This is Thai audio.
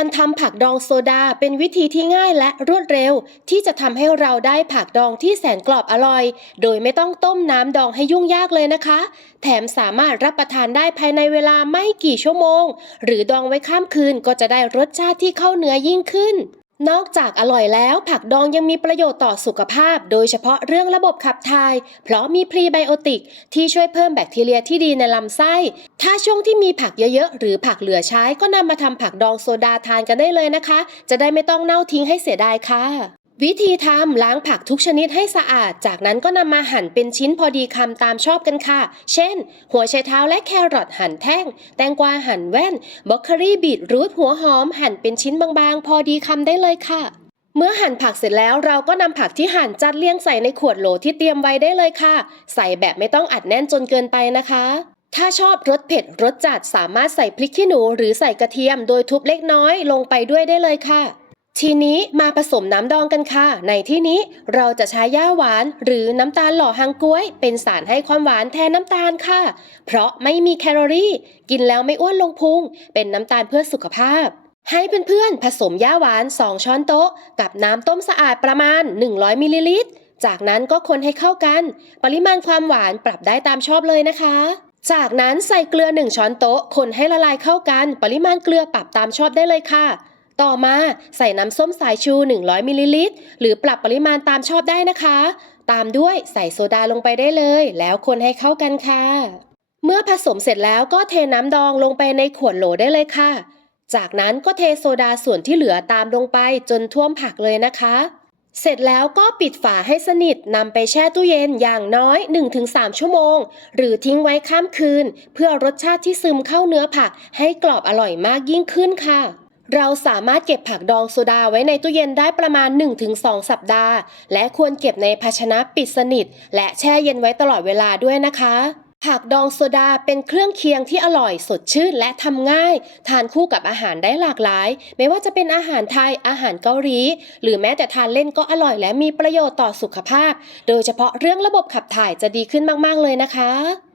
การทำผักดองโซดาเป็นวิธีที่ง่ายและรวดเร็ว ที่จะทำให้เราได้ผักดองที่แสนกรอบอร่อย โดยไม่ต้องต้มน้ำดองให้ยุ่งยากเลยนะคะ แถมสามารถรับประทานได้ภายในเวลาไม่กี่ชั่วโมง หรือดองไว้ข้ามคืนก็จะได้รสชาติที่เข้าเนื้อยิ่งขึ้น นอกจากอร่อยแล้ว ผักดองยังมีประโยชน์ต่อสุขภาพ โดยเฉพาะเรื่องระบบขับถ่าย เพราะมีพรีไบโอติก ที่ช่วยเพิ่มแบคทีเรียที่ดีในลำไส้ ถ้าช่วงที่มีผักเยอะๆ หรือผักเหลือใช้ก็นำมาทำผักดองโซดาทานกันได้เลยนะคะ จะได้ไม่ต้องเน่าทิ้งให้เสียดายค่ะ วิธีทำล้างผักทุกชนิดให้สะอาด จากนั้นก็นำมาหั่นเป็นชิ้นพอดีคำตามชอบกันค่ะ เช่น หัวไชเท้าและแครอทหั่นแท่ง แตงกวาหั่นแว่นบล็อกโคลี่บีทรูทหัวหอม หั่นเป็นชิ้นบางๆ พอดีคำได้เลยค่ะ เมื่อหั่นผักเสร็จแล้วเราก็นำผักที่หั่นจัดเรียงใส่ในขวดโหลที่เตรียมไว้ได้เลยค่ะ ใส่แบบไม่ต้องอัดแน่นจนเกินไปนะคะ ถ้าชอบรสเผ็ดรสจัดสามารถใส่พริกขี้หนูหรือใส่กระเทียม โดยทุบเล็กน้อยลงไปด้วยได้เลยค่ะ ทีนี้มาผสมน้ำดองกันค่ะ ในที่นี้เราจะใช้ย่าหวาน หรือน้ำตาลหล่อฮังกล้วย เป็นสารให้ความหวานแทนน้ำตาลค่ะ เพราะไม่มีแคลอรี่ กินแล้วไม่อ้วนลงพุง เป็นน้ำตาลเพื่อสุขภาพ ให้เพื่อนๆ ผสมย่าหวาน 2 ช้อนโต๊ะ กับน้ำต้มสะอาดประมาณ 100มิลลิลิตร จากนั้นก็คนให้เข้ากัน ปริมาณความหวานปรับได้ตามชอบเลยนะคะจากนั้นใส่เกลือ 1 ช้อนโต๊ะ คนให้ละลายเข้ากัน ปริมาณเกลือปรับตามชอบได้เลยค่ะ ต่อมาใส่น้ำส้มสายชู 100มิลลิลิตรหรือปรับปริมาณตามชอบได้นะคะ ตามด้วยใส่โซดาลงไปได้เลย แล้วคนให้เข้ากันค่ะ เมื่อผสมเสร็จแล้วก็เทน้ำดองลงไปในขวดโหลได้เลยค่ะ จากนั้นก็เทโซดาส่วนที่เหลือตามลงไปจนท่วมผักเลยนะคะ เสร็จแล้วก็ปิดฝาให้สนิทนำไปแช่ตู้เย็นอย่างน้อย 1-3 ชั่วโมง หรือทิ้งไว้ข้ามคืน เพื่อรสชาติที่ซึมเข้าเนื้อผักให้กรอบอร่อยมากยิ่งขึ้นค่ะ เราสามารถเก็บผักดองโซดาไว้ในตู้เย็นได้ประมาณ 1-2 สัปดาห์ และควรเก็บในภาชนะปิดสนิท และแช่เย็นไว้ตลอดเวลาด้วยนะคะผักดองโซดาเป็นเครื่องเคียงที่อร่อยสดชื่นและทำง่าย ทานคู่กับอาหารได้หลากหลาย ไม่ว่าจะเป็นอาหารไทยอาหารเกาหลี หรือแม้แต่ทานเล่นก็อร่อยและมีประโยชน์ต่อสุขภาพ โดยเฉพาะเรื่องระบบขับถ่ายจะดีขึ้นมาก ๆ เลยนะคะ